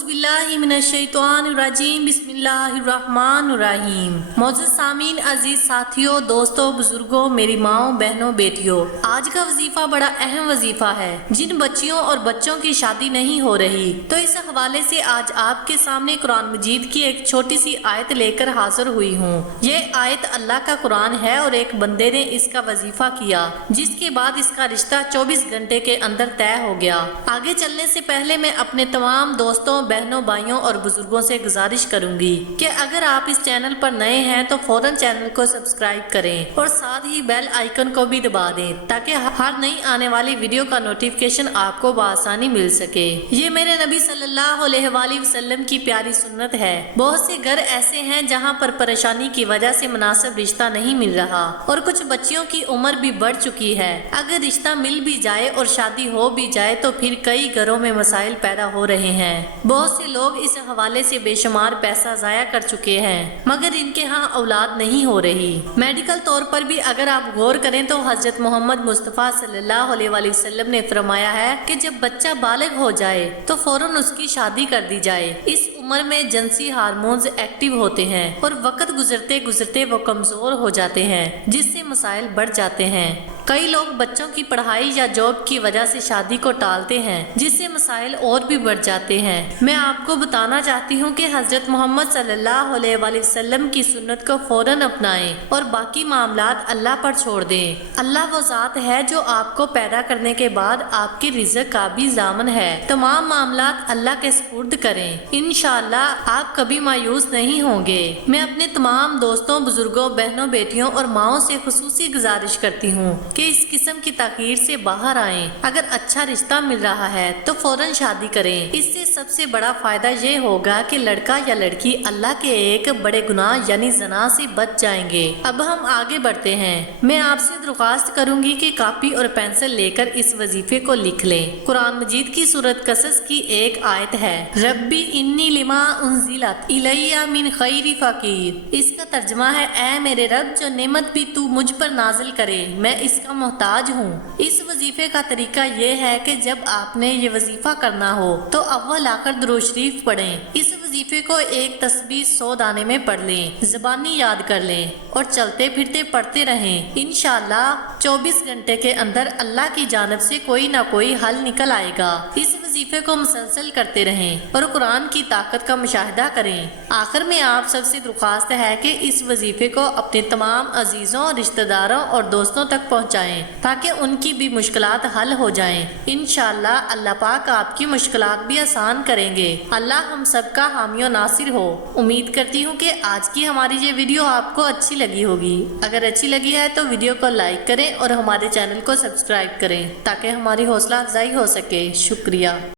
اعوذ باللہ من الشیطان الرجیم بسم اللہ الرحمن الرحیم۔ معزز سامعین، عزیز ساتھیوں، دوستوں، بزرگوں، میری ماؤں، بہنوں، بیٹیوں، آج کا وظیفہ بڑا اہم وظیفہ ہے۔ جن بچیوں اور بچوں کی شادی نہیں ہو رہی، تو اس حوالے سے آج آپ کے سامنے قرآن مجید کی ایک چھوٹی سی آیت لے کر حاضر ہوئی ہوں۔ یہ آیت اللہ کا قرآن ہے اور ایک بندے نے اس کا وظیفہ کیا، جس کے بعد اس کا رشتہ 24 گھنٹے کے اندر طے ہو گیا۔ آگے چلنے سے پہلے میں اپنے تمام دوستوں، بہنوں، بھائیوں اور بزرگوں سے گزارش کروں گی کہ اگر آپ اس چینل پر نئے ہیں تو فوراً چینل کو سبسکرائب کریں اور ساتھ ہی بیل آئیکن کو بھی دبا دیں تاکہ ہر نئی آنے والی ویڈیو کا نوٹیفیکیشن آپ کو بآسانی مل سکے۔ یہ میرے نبی صلی اللہ علیہ وآلہ وسلم کی پیاری سنت ہے۔ بہت سے گھر ایسے ہیں جہاں پر پریشانی کی وجہ سے مناسب رشتہ نہیں مل رہا اور کچھ بچیوں کی عمر بھی بڑھ چکی ہے۔ اگر رشتہ مل بھی جائے اور شادی ہو بھی جائے تو پھر کئی گھروں میں مسائل پیدا ہو رہے ہیں۔ بہت سے لوگ اس حوالے سے بے شمار پیسہ ضائع کر چکے ہیں مگر ان کے ہاں اولاد نہیں ہو رہی۔ میڈیکل طور پر بھی اگر آپ غور کریں تو حضرت محمد مصطفیٰ صلی اللہ علیہ وآلہ وسلم نے فرمایا ہے کہ جب بچہ بالغ ہو جائے تو فوراً اس کی شادی کر دی جائے۔ اس عمر میں جنسی ہارمونز ایکٹیو ہوتے ہیں اور وقت گزرتے گزرتے وہ کمزور ہو جاتے ہیں، جس سے مسائل بڑھ جاتے ہیں۔ کئی لوگ بچوں کی پڑھائی یا جاب کی وجہ سے شادی کو ٹالتے ہیں، جس سے مسائل اور بھی بڑھ جاتے ہیں۔ میں آپ کو بتانا چاہتی ہوں کہ حضرت محمد صلی اللہ علیہ وآلہ وسلم کی سنت کو فوراً اپنائیں اور باقی معاملات اللہ پر چھوڑ دیں۔ اللہ وہ ذات ہے جو آپ کو پیدا کرنے کے بعد آپ کے رزق کا بھی ضامن ہے۔ تمام معاملات اللہ کے سپرد کریں، انشاءاللہ آپ کبھی مایوس نہیں ہوں گے۔ میں اپنے تمام دوستوں، بزرگوں، بہنوں، بیٹیوں اور ماؤں سے خصوصی گزارش کرتی ہوں کہ اس قسم کی تاخیر سے باہر آئیں۔ اگر اچھا رشتہ مل رہا ہے تو فوراً شادی کریں۔ اس سے سب سے بڑا فائدہ یہ ہوگا کہ لڑکا یا لڑکی اللہ کے ایک بڑے گناہ یعنی زنا سے بچ جائیں گے۔ اب ہم آگے بڑھتے ہیں۔ میں آپ سے درخواست کروں گی کہ کاپی اور پینسل لے کر اس وظیفے کو لکھ لیں۔ قرآن مجید کی سورۃ قصص کی ایک آیت ہے، ربی انی لما انزلت الی من خیر فقیر۔ اس کا ترجمہ ہے، اے میرے رب، جو نعمت بھی تو مجھ پر نازل کرے میں اس کا محتاج ہوں۔ اس وظیفے کا طریقہ یہ ہے کہ جب آپ نے یہ وظیفہ کرنا ہو تو اول آخر درود شریف پڑھیں۔ اس وظیفے کو ایک تسبیح 100 دانے میں پڑھ لیں، زبانی یاد کر لیں اور چلتے پھرتے پڑھتے رہیں۔ انشاءاللہ 24 گھنٹے کے اندر اللہ کی جانب سے کوئی نہ کوئی حل نکل آئے گا۔ اس وظیفے کو مسلسل کرتے رہیں اور قرآن کی طاقت کا مشاہدہ کریں۔ آخر میں آپ سب سے درخواست ہے کہ اس وظیفے کو اپنے تمام عزیزوں، رشتہ داروں اور دوستوں تک پہنچائیں تاکہ ان کی بھی مشکلات حل ہو جائیں۔ انشاءاللہ اللہ پاک آپ کی مشکلات بھی آسان کریں گے۔ اللہ ہم سب کا حامی و ناصر ہو۔ امید کرتی ہوں کہ آج کی ہماری یہ ویڈیو آپ کو اچھی لگی ہوگی۔ اگر اچھی لگی ہے تو ویڈیو کو لائک کریں اور ہمارے چینل کو سبسکرائب کریں تاکہ ہماری حوصلہ افزائی ہو سکے۔ شکریہ۔